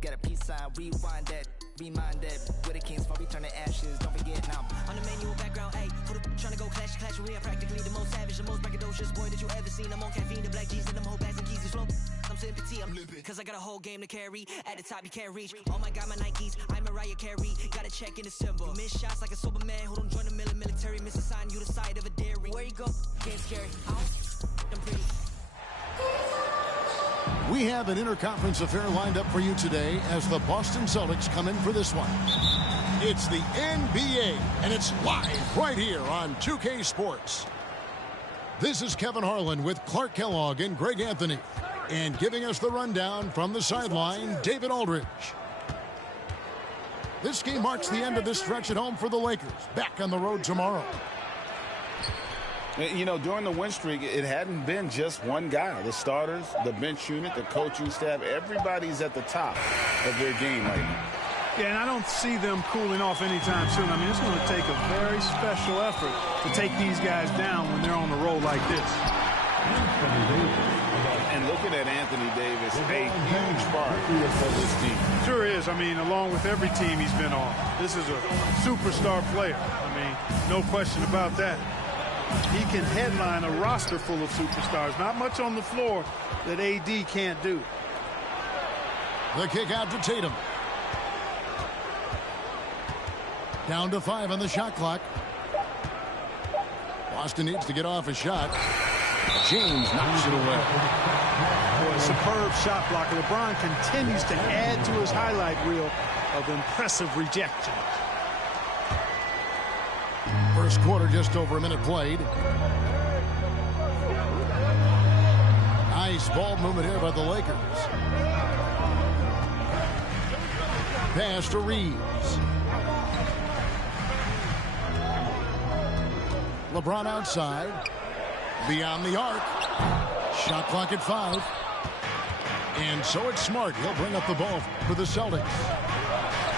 Get a peace sign, rewind that. Remind that we're the kings for return to ashes. Don't forget now. On the manual background, ayy. Trying to go clash. We are practically the most savage, the most braggadocious boy that you ever seen. I'm on caffeine, the black G's, and them whole bags and keys. Slow. I'm sympathy, I'm limping. Cause I got a whole game to carry. At the top, you can't reach. Oh my god, my Nikes, I'm Mariah Carey. Gotta check in December. Miss shots like a Superman who don't join the military. Miss a sign, you the side of a dairy. Where you go? Can't scary. I'm pretty. We have an interconference affair lined up for you today as the Boston Celtics come in for this one. It's the NBA, and it's live right here on 2K Sports. This is Kevin Harlan with Clark Kellogg and Greg Anthony. And giving us the rundown from the sideline, David Aldridge. This game marks the end of this stretch at home for the Lakers. Back on the road tomorrow. You know, during the win streak, it hadn't been just one guy. The starters, the bench unit, the coaching staff, everybody's at the top of their game right now. Yeah, and I don't see them cooling off anytime soon. I mean, it's going to take a very special effort to take these guys down when they're on a roll like this. And looking at Anthony Davis, a huge part of this team. Sure is. I mean, along with every team he's been on, this is a superstar player. I mean, no question about that. He can headline a roster full of superstars. Not much on the floor that AD can't do. The kick out to Tatum. Down to 5 on the shot clock. Boston needs to get off a shot. James knocks it away. Boy, superb shot blocker. LeBron continues to add to his highlight reel of impressive rejection. First quarter, just over a minute played. Nice ball movement here by the Lakers. Pass to Reeves. LeBron outside. Beyond the arc. Shot clock at 5. And so it's Smart. He'll bring up the ball for the Celtics.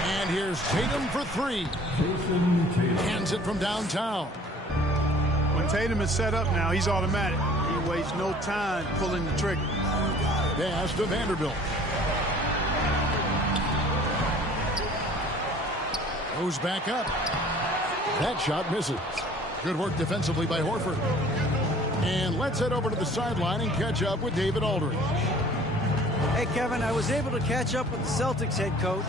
And here's Tatum for 3. Hands it from downtown. When Tatum is set up now, he's automatic. He wastes no time pulling the trigger. Pass to Vanderbilt. Goes back up. That shot misses. Good work defensively by Horford. And let's head over to the sideline and catch up with David Aldridge. Hey, Kevin, I was able to catch up with the Celtics head coach.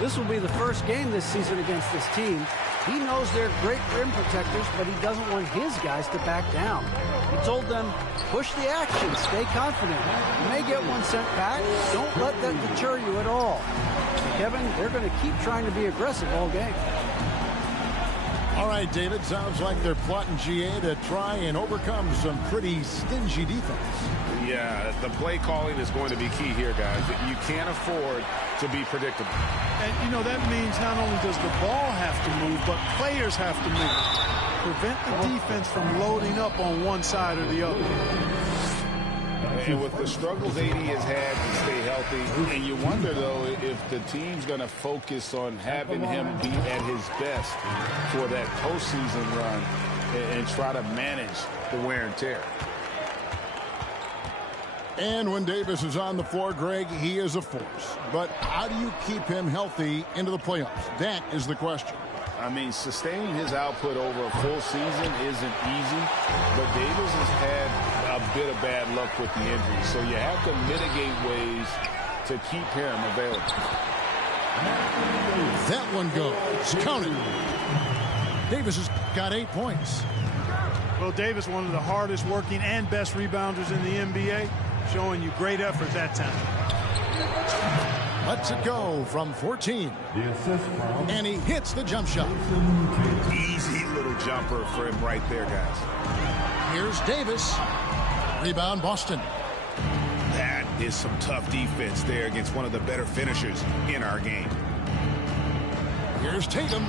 This will be the first game this season against this team. He knows they're great rim protectors, but he doesn't want his guys to back down. He told them, push the action, stay confident. You may get one sent back. Don't let that deter you at all. Kevin, they're going to keep trying to be aggressive all game. All right, David, sounds like they're plotting GA to try and overcome some pretty stingy defense. Yeah, the play calling is going to be key here, guys. You can't afford to be predictable. And, you know, that means not only does the ball have to move, but players have to move. Prevent the defense from loading up on one side or the other. And with the struggles AD has had to stay healthy, and you wonder, though, if the team's going to focus on having him be at his best for that postseason run and try to manage the wear and tear. And when Davis is on the floor, Greg, he is a force. But how do you keep him healthy into the playoffs? That is the question. I mean, sustaining his output over a full season isn't easy, but Davis has had a bit of bad luck with the injury, so you have to mitigate ways to keep him available. That one goes. Count it. Davis has got 8 points. Well, Davis, one of the hardest working and best rebounders in the NBA, showing you great effort that time. Lets it go from 14. And he hits the jump shot. Easy little jumper for him right there, guys. Here's Davis. Rebound, Boston. That is some tough defense there against one of the better finishers in our game. Here's Tatum.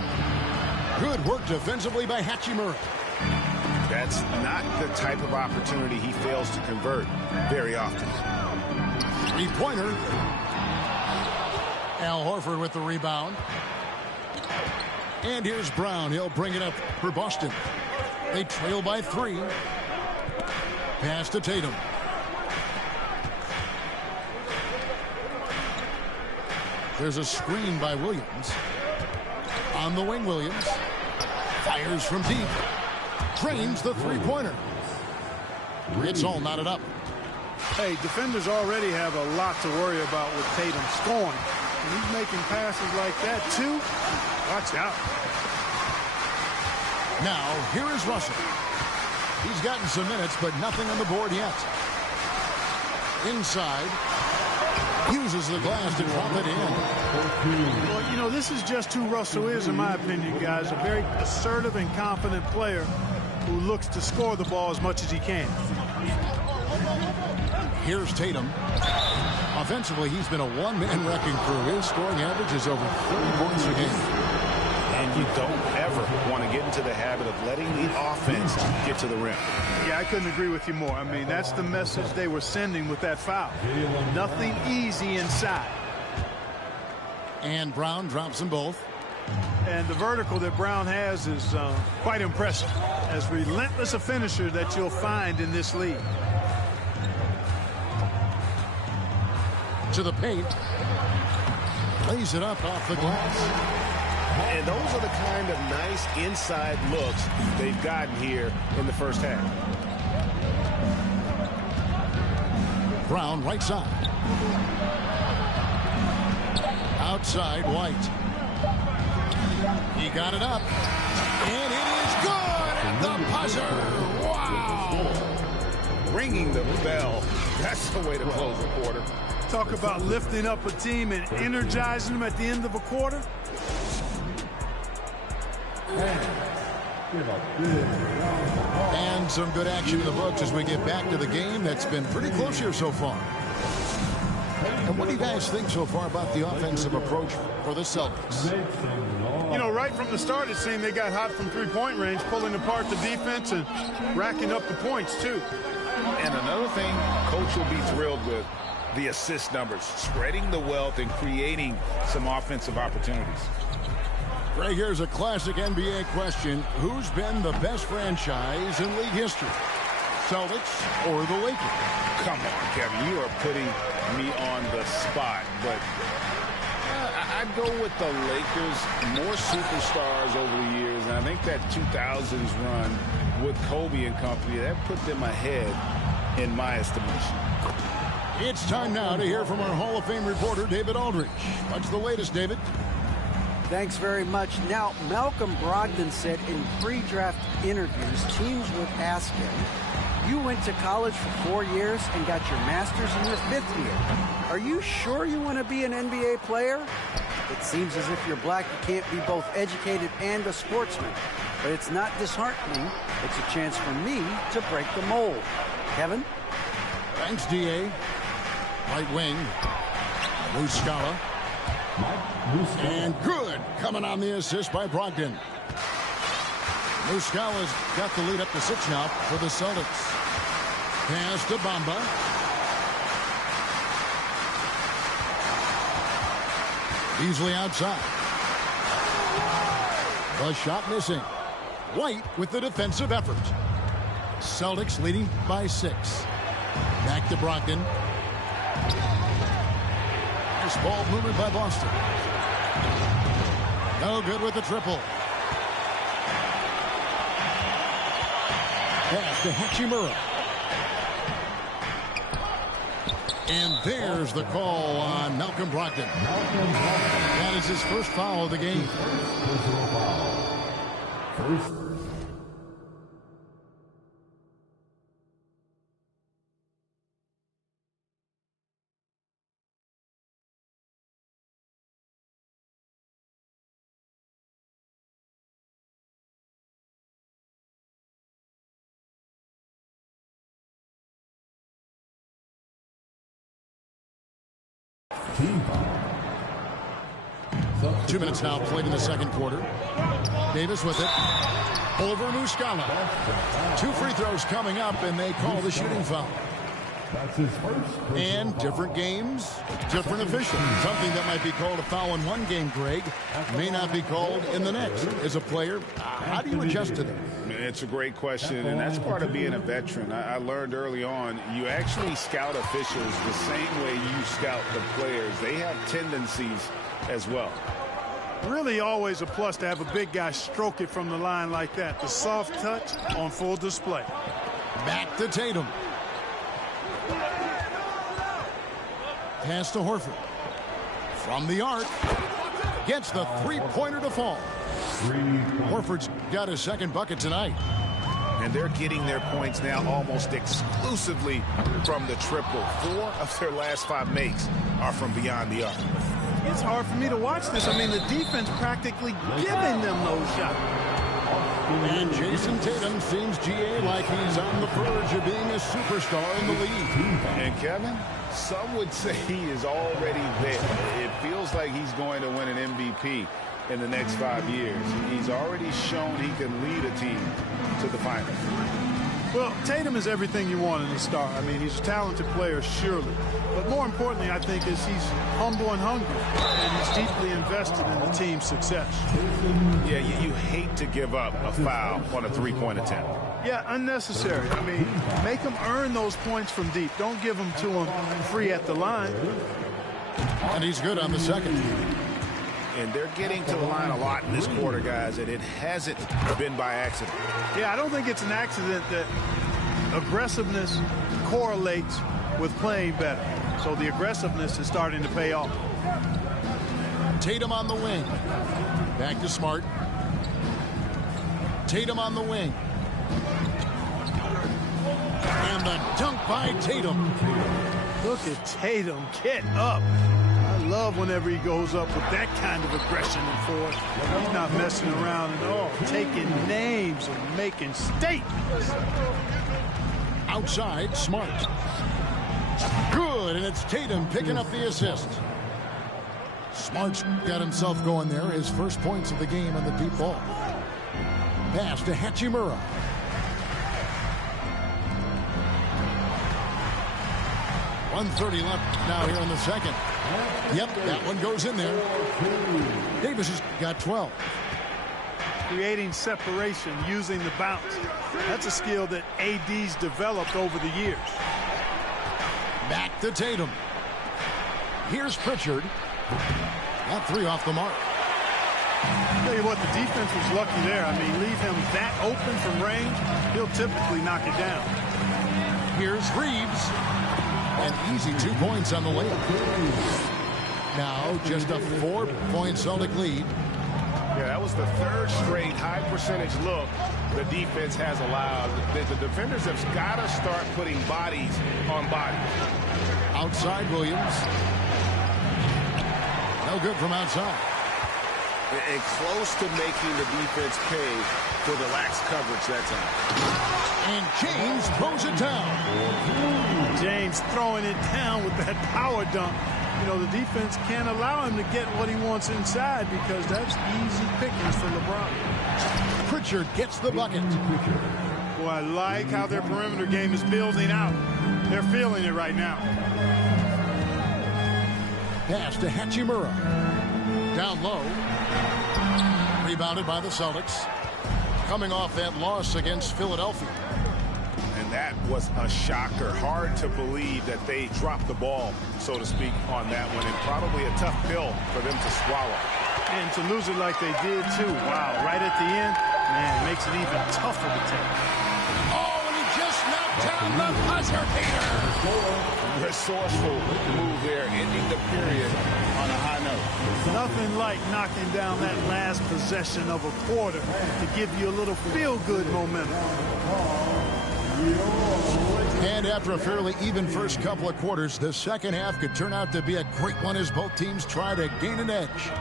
Good work defensively by Hachimura. That's not the type of opportunity he fails to convert very often. Three-pointer. Al Horford with the rebound. And here's Brown. He'll bring it up for Boston. They trail by 3. Pass to Tatum. There's a screen by Williams. On the wing, Williams fires from deep. Drains the three-pointer. It's all knotted up. Hey, defenders already have a lot to worry about with Tatum scoring. And he's making passes like that, too. Watch out. Now, here is Russell. He's gotten some minutes, but nothing on the board yet. Inside. Uses the glass to drop it in. Well, you know, this is just who Russell is, in my opinion, guys. A very assertive and confident player who looks to score the ball as much as he can. Here's Tatum. Offensively, he's been a one-man wrecking crew. His scoring average is over 30 points a game. And you don't ever want to get into the habit of letting the offense get to the rim. Yeah, I couldn't agree with you more. I mean, that's the message they were sending with that foul. Nothing easy inside. And Brown drops them both. And the vertical that Brown has is quite impressive. As relentless a finisher that you'll find in this league. To the paint. Lays it up off the glass. And those are the kind of nice inside looks they've gotten here in the first half. Brown right side. Outside White. He got it up. And it is good at the buzzer. Wow. Ringing the bell. That's the way to close a quarter. Talk about lifting up a team and energizing them at the end of a quarter. And some good action in the books as we get back to the game that's been pretty close here so far. And what do you guys think so far about the offensive approach for the Celtics? You know, right from the start, it seemed they got hot from three-point range, pulling apart the defense and racking up the points, too. And another thing Coach will be thrilled with, the assist numbers, spreading the wealth and creating some offensive opportunities. Ray, here's a classic NBA question. Who's been the best franchise in league history? Celtics or the Lakers? Come on, Kevin. You are putting me on the spot. But I'd go with the Lakers. More superstars over the years. And I think that 2000s run with Kobe and company, that put them ahead in my estimation. It's time now to hear from our Hall of Fame reporter, David Aldridge. What's the latest, David? Thanks very much. Now, Malcolm Brogdon said in pre-draft interviews, teams would ask him, you went to college for 4 years and got your master's in your 5th year. Are you sure you want to be an NBA player? It seems as if you're black, you can't be both educated and a sportsman. But it's not disheartening. It's a chance for me to break the mold. Kevin? Thanks, D.A. Right wing. Muscala. And good coming on the assist by Brogdon. Muscala's got the lead up to 6 now for the Celtics. Pass to Bamba. Easily outside. The shot missing. White with the defensive effort. Celtics leading by 6. Back to Brogdon. Nice ball movement by Boston. No good with the triple. Pass to Hachimura. And there's the call on Malcolm Brogdon. That is his first foul of the game. Two minutes now played in the second quarter. Davis with it. Over Muscala. 2 free throws coming up, and they call the shooting foul. And different games, different officials. Something that might be called a foul in one game, Greg, may not be called in the next. As a player, how do you adjust to that? It's a great question, and that's part of being a veteran. I learned early on, you actually scout officials the same way you scout the players. They have tendencies as well. Really always a plus to have a big guy stroke it from the line like that. The soft touch on full display. Back to Tatum. Pass to Horford. From the arc. Gets the three-pointer to fall. Horford's got his second bucket tonight. And they're getting their points now almost exclusively from the triple. 4 of their last 5 makes are from beyond the arc. It's hard for me to watch this. I mean, the defense practically giving them those shots. And Jason Tatum seems, GA, like he's on the verge of being a superstar in the league. And Kevin, some would say he is already there. It feels like he's going to win an MVP in the next 5 years. He's already shown he can lead a team to the finals. Well, Tatum is everything you want in a star. I mean, he's a talented player, surely. But more importantly, I think, is he's humble and hungry, and he's deeply invested in the team's success. Yeah, you hate to give up a foul on a three-point attempt. Yeah, unnecessary. I mean, make him earn those points from deep. Don't give them to him free at the line. And he's good on the second. And they're getting to the line a lot in this quarter, guys, and it hasn't been by accident. Yeah, I don't think it's an accident that aggressiveness correlates with playing better. So the aggressiveness is starting to pay off. Tatum on the wing. Back to Smart. Tatum on the wing. And the dunk by Tatum. Look at Tatum get up. I love whenever he goes up with that kind of aggression and force. He's not messing around at all. Taking names and making statements. Outside, Smart. Good, and it's Tatum picking up the assist. Smart's got himself going there. His first points of the game on the deep ball. Pass to Hachimura. .130 left now here in the second. Yep, that one goes in there. Davis has got 12. Creating separation using the bounce. That's a skill that AD's developed over the years. Back to Tatum. Here's Pritchard. That 3 off the mark. Tell you what, the defense was lucky there. I mean, leave him that open from range, he'll typically knock it down. Here's Reeves. An easy 2 points on the layup. Now just a 4-point Celtic lead. Yeah, that was the 3rd straight high percentage look the defense has allowed. The defenders have got to start putting bodies on bodies. Outside Williams. No good from outside. And close to making the defense pay for the lax coverage that time. And James throws it down. James throwing it down with that power dunk. You know, the defense can't allow him to get what he wants inside because that's easy pickings for LeBron. Pritchard gets the bucket. Boy, I like how their perimeter game is building out. They're feeling it right now. Pass to Hachimura. Down low. Rebounded by the Celtics. Coming off that loss against Philadelphia. And that was a shocker. Hard to believe that they dropped the ball, so to speak, on that one. And probably a tough pill for them to swallow. And to lose it like they did, too. Wow, right at the end, man, it makes it even tougher to take. Oh, and he just knocked down the buzzer beater. Resourceful move there, ending the period on a high note. Nothing like knocking down that last possession of a quarter to give you a little feel-good momentum. And after a fairly even first couple of quarters, the second half could turn out to be a great one as both teams try to gain an edge.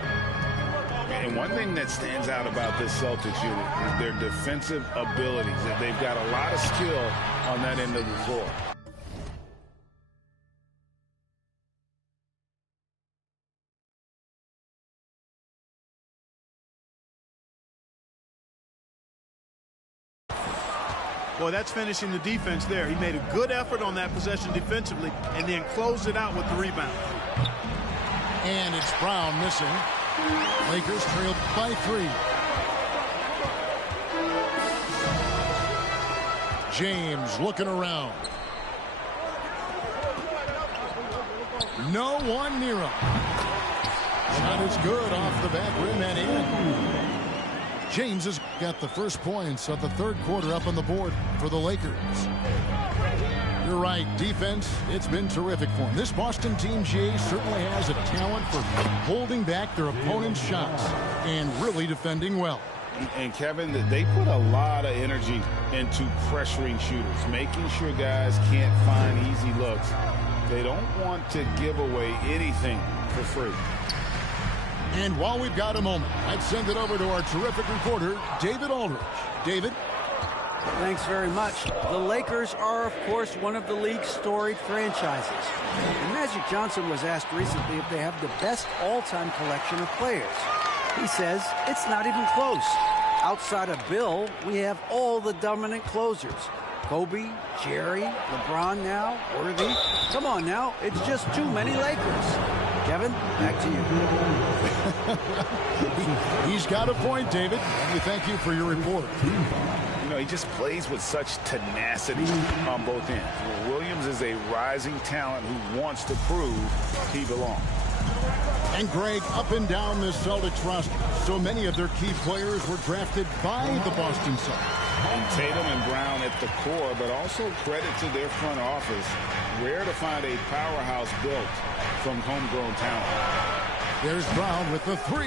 And one thing that stands out about this Celtics unit is their defensive abilities. They've got a lot of skill on that end of the floor. Boy, that's finishing the defense there. He made a good effort on that possession defensively and then closed it out with the rebound. And it's Brown missing. Lakers trail by 3. James looking around. No one near him. Shot is good off the back rim and in. James has got the first points of the third quarter up on the board for the Lakers. You're right, defense, it's been terrific for him. This Boston team, GA, certainly has a talent for holding back their opponent's shots and really defending well. And Kevin, they put a lot of energy into pressuring shooters, making sure guys can't find easy looks. They don't want to give away anything for free. And while we've got a moment, I'd send it over to our terrific reporter, David Aldridge. David? Thanks very much. The Lakers are, of course, one of the league's storied franchises. And Magic Johnson was asked recently if they have the best all-time collection of players. He says it's not even close. Outside of Bill, we have all the dominant closers. Kobe, Jerry, LeBron now, Worthy. Come on now, it's just too many Lakers. Kevin, back to you. He's got a point, David. And we thank you for your report. You know, he just plays with such tenacity on both ends. Williams is a rising talent who wants to prove he belongs. And Greg, up and down the Celtics roster, so many of their key players were drafted by the Boston Celtics. And Tatum and Brown at the core, but also credit to their front office. Rare to find a powerhouse built from homegrown talent. There's Brown with the 3.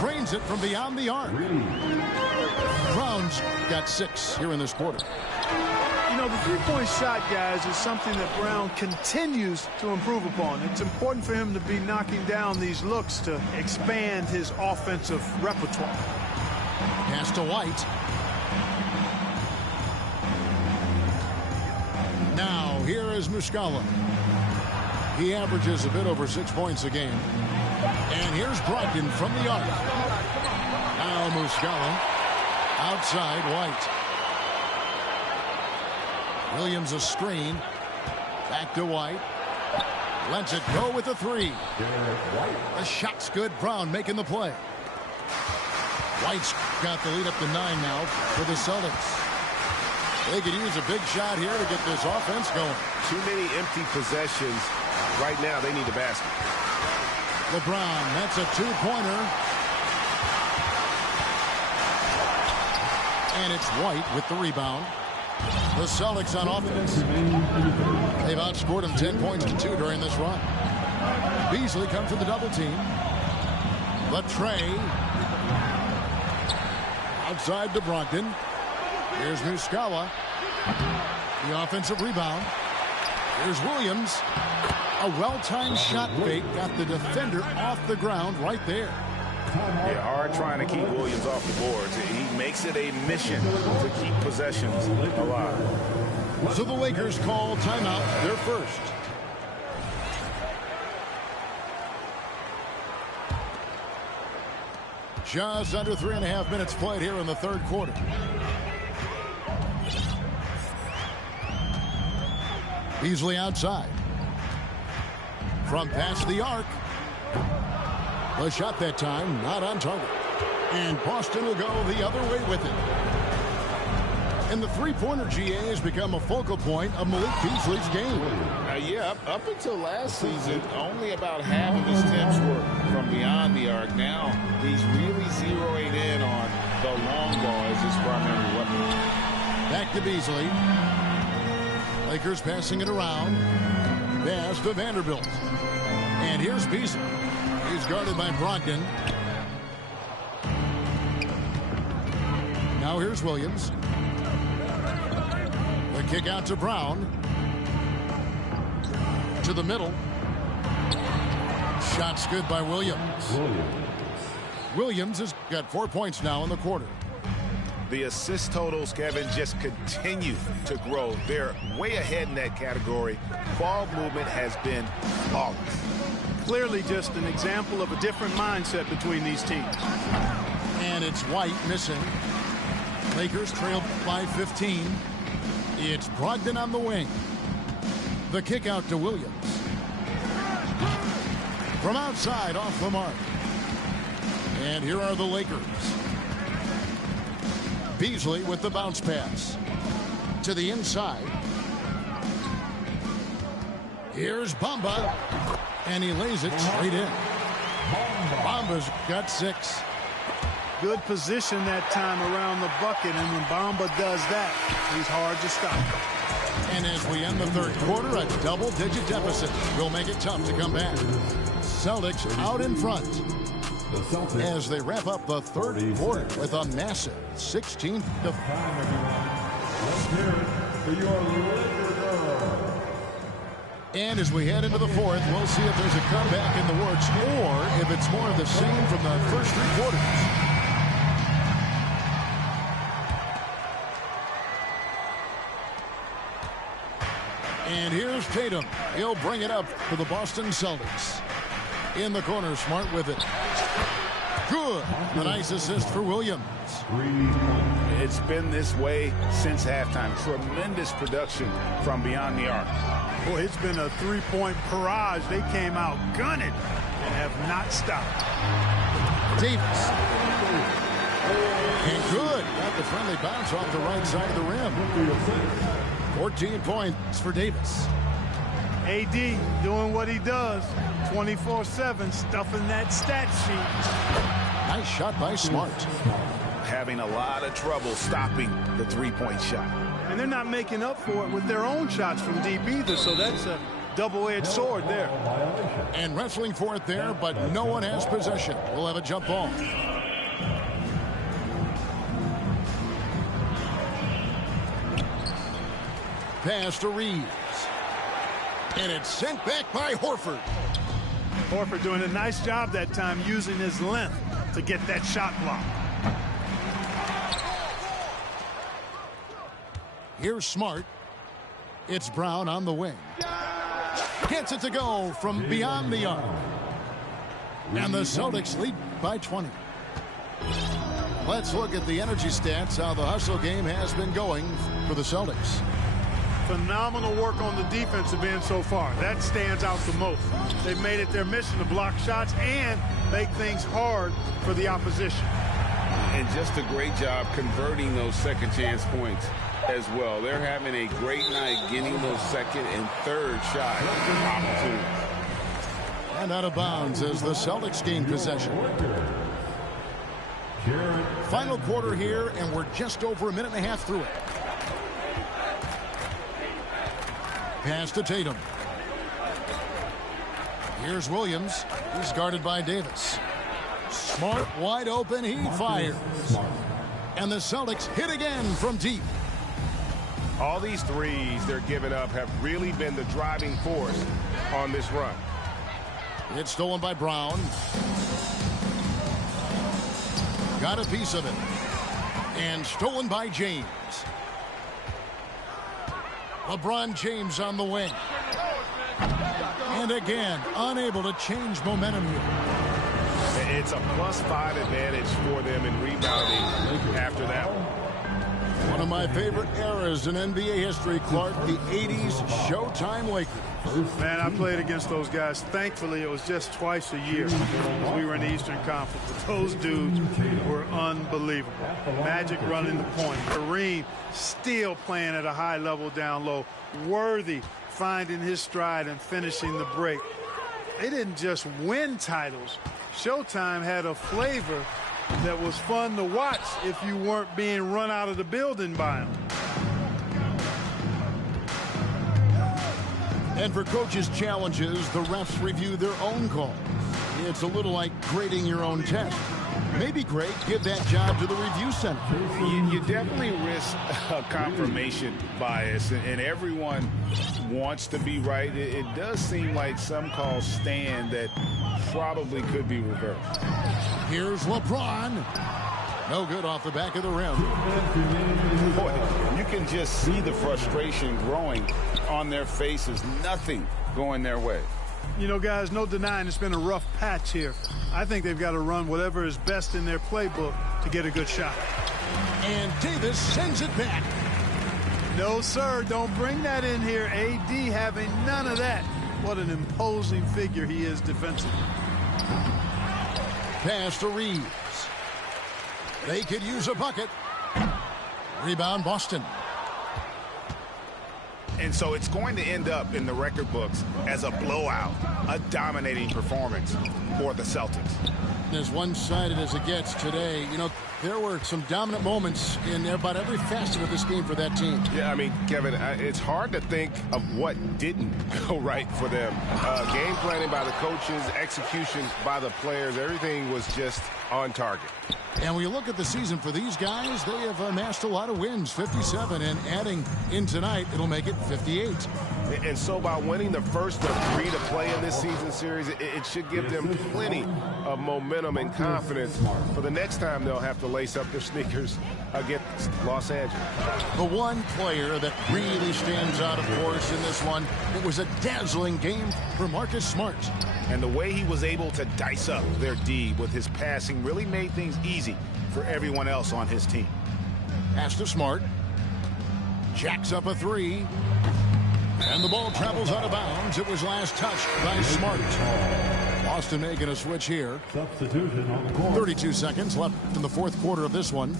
Trains it from beyond the arc. Brown's got 6 here in this quarter. You know, the three-point shot, guys, is something that Brown continues to improve upon. It's important for him to be knocking down these looks to expand his offensive repertoire. Pass to White. Now, here is Muscala. He averages a bit over 6 points a game. And here's Brogdon from the arc. Now Muscala. Outside White. Williams a screen. Back to White. Lets it go with the 3. The shot's good. Brown making the play. White's got the lead up to 9 now for the Celtics. They could use a big shot here to get this offense going. Too many empty possessions. Right now, they need a basket. LeBron, that's a 2-pointer. And it's White with the rebound. The Celtics on offense. They've outscored them 10 points to 2 during this run. Beasley comes with the double team. Latrey. Outside to Brogdon. Here's Muscala. The offensive rebound. Here's Williams. A well-timed shot fake. Got the defender off the ground right there. Yeah, hard trying to keep Williams off the boards. He makes it a mission to keep possessions alive. So the Lakers call timeout, their first. Just under 3.5 minutes played here in the third quarter. Beasley outside. From past the arc. The shot that time, not on target. And Boston will go the other way with it. And the three-pointer, GA, has become a focal point of Malik Beasley's game. Yeah, up until last season, only about half of his attempts were from beyond the arc. Now he's really zeroing in on the long ball as his primary weapon. Back to Beasley. Lakers passing it around. Pass to Vanderbilt. And here's Beasley. He's guarded by Brogdon. Now here's Williams. The kick out to Brown. To the middle. Shot's good by Williams. Williams has got 4 points now in the quarter. The assist totals, Kevin, just continue to grow. They're way ahead in that category. Ball movement has been flawless. Clearly just an example of a different mindset between these teams. And it's White missing. Lakers trail by 15. It's Brogdon on the wing. The kick out to Williams. From outside, off the mark. And here are the Lakers. Beasley with the bounce pass. To the inside. Here's Bamba. And he lays it straight in. Bamba's got 6. Good position that time around the bucket, and when Bamba does that, he's hard to stop. And as we end the third quarter, a double-digit deficit will make it tough to come back. Celtics out in front as they wrap up the third quarter with a massive 16 to 5. And as we head into the fourth, we'll see if there's a comeback in the works or if it's more of the same from the first 3 quarters. And here's Tatum. He'll bring it up for the Boston Celtics. In the corner, Smart with it. Good. A nice assist for Williams. It's been this way since halftime. Tremendous production from beyond the arc. Boy, it's been a 3-point barrage. They came out gunning and have not stopped. Davis. And good. Got the friendly bounce off the right side of the rim. 14 points for Davis. AD doing what he does. 24/7, stuffing that stat sheet. Nice shot by Smart. Having a lot of trouble stopping the 3-point shot. And they're not making up for it with their own shots from deep either, so that's a double-edged sword there. And wrestling for it there, but no one has possession. We'll have a jump ball. Pass to Reeves. And it's sent back by Horford. Horford doing a nice job that time using his length to get that shot block. Here's Smart. It's Brown on the wing. Gets it to go from beyond the arc. And the Celtics lead by 20. Let's look at the energy stats, how the hustle game has been going for the Celtics. Phenomenal work on the defensive end so far. That stands out the most. They've made it their mission to block shots and make things hard for the opposition. And just a great job converting those second chance points as well. They're having a great night getting those second and third shot opportunities. And out of bounds as the Celtics gain possession. Final quarter here, and we're just over a minute and a half through it. Pass to Tatum. Here's Williams. He's guarded by Davis. Smart wide open. He fires. And the Celtics hit again from deep. All these threes they're giving up have really been the driving force on this run. It's stolen by Brown. Got a piece of it. And stolen by James. LeBron James on the wing. And again, unable to change momentum here. It's a +5 advantage for them in rebounding after that one. One of my favorite eras in NBA history, Clark, the 80s Showtime Lakers. Man, I played against those guys. Thankfully, it was just twice a year. We were in the Eastern Conference. But those dudes were unbelievable. Magic running the point. Kareem still playing at a high level down low. Worthy finding his stride and finishing the break. They didn't just win titles. Showtime had a flavor that was fun to watch if you weren't being run out of the building by them. And for coaches' challenges, the refs review their own calls. It's a little like grading your own test. Maybe, Greg, give that job to the review center. You definitely risk a confirmation bias, and everyone wants to be right. It does seem like some calls stand that probably could be reversed. Here's LeBron. No good off the back of the rim. Boy, you can just see the frustration growing on their faces. Nothing going their way. You know, guys, no denying it's been a rough patch here. I think they've got to run whatever is best in their playbook to get a good shot. And Davis sends it back. No, sir, don't bring that in here. AD having none of that. What an imposing figure he is defensively. Pass to Reeves. They could use a bucket. Rebound, Boston. And so it's going to end up in the record books as a blowout, a dominating performance for the Celtics. As one-sided as it gets today, you know, there were some dominant moments in about every facet of this game for that team. Yeah, I mean, Kevin, it's hard to think of what didn't go right for them. Game planning by the coaches, execution by the players, everything was just on target. And when you look at the season for these guys, they have amassed a lot of wins, 57, and adding in tonight, it'll make it 58. And so by winning the first of 3 to play in this season series, it should give them plenty of momentum and confidence for the next time they'll have to lace up their sneakers against Los Angeles. The one player that really stands out, of course, in this one, it was a dazzling game for Marcus Smart. And the way he was able to dice up their D with his passing really made things easy for everyone else on his team. Pass to Smart. Jacks up a 3. And the ball travels out of bounds. It was last touched by Smart. Boston making a switch here. 32 seconds left in the fourth quarter of this one.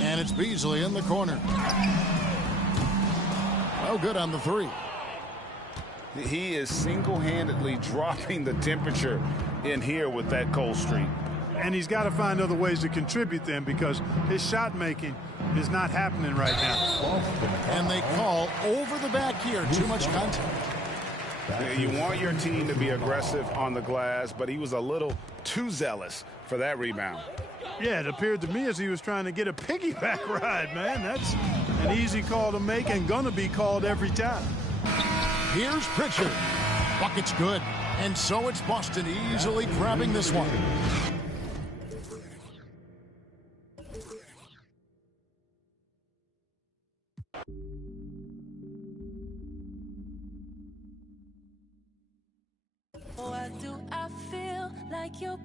And it's Beasley in the corner. No good on the 3. He is single-handedly dropping the temperature in here with that cold streak. And he's got to find other ways to contribute then, because his shot making is not happening right now. And they call over the back here. Too much contact. You want your team to be aggressive on the glass, but he was a little too zealous for that rebound. Yeah, it appeared to me as he was trying to get a piggyback ride, man. That's an easy call to make and going to be called every time. Here's Pritchard. Bucket's good. And so it's Boston easily grabbing this one. Why do I feel like you're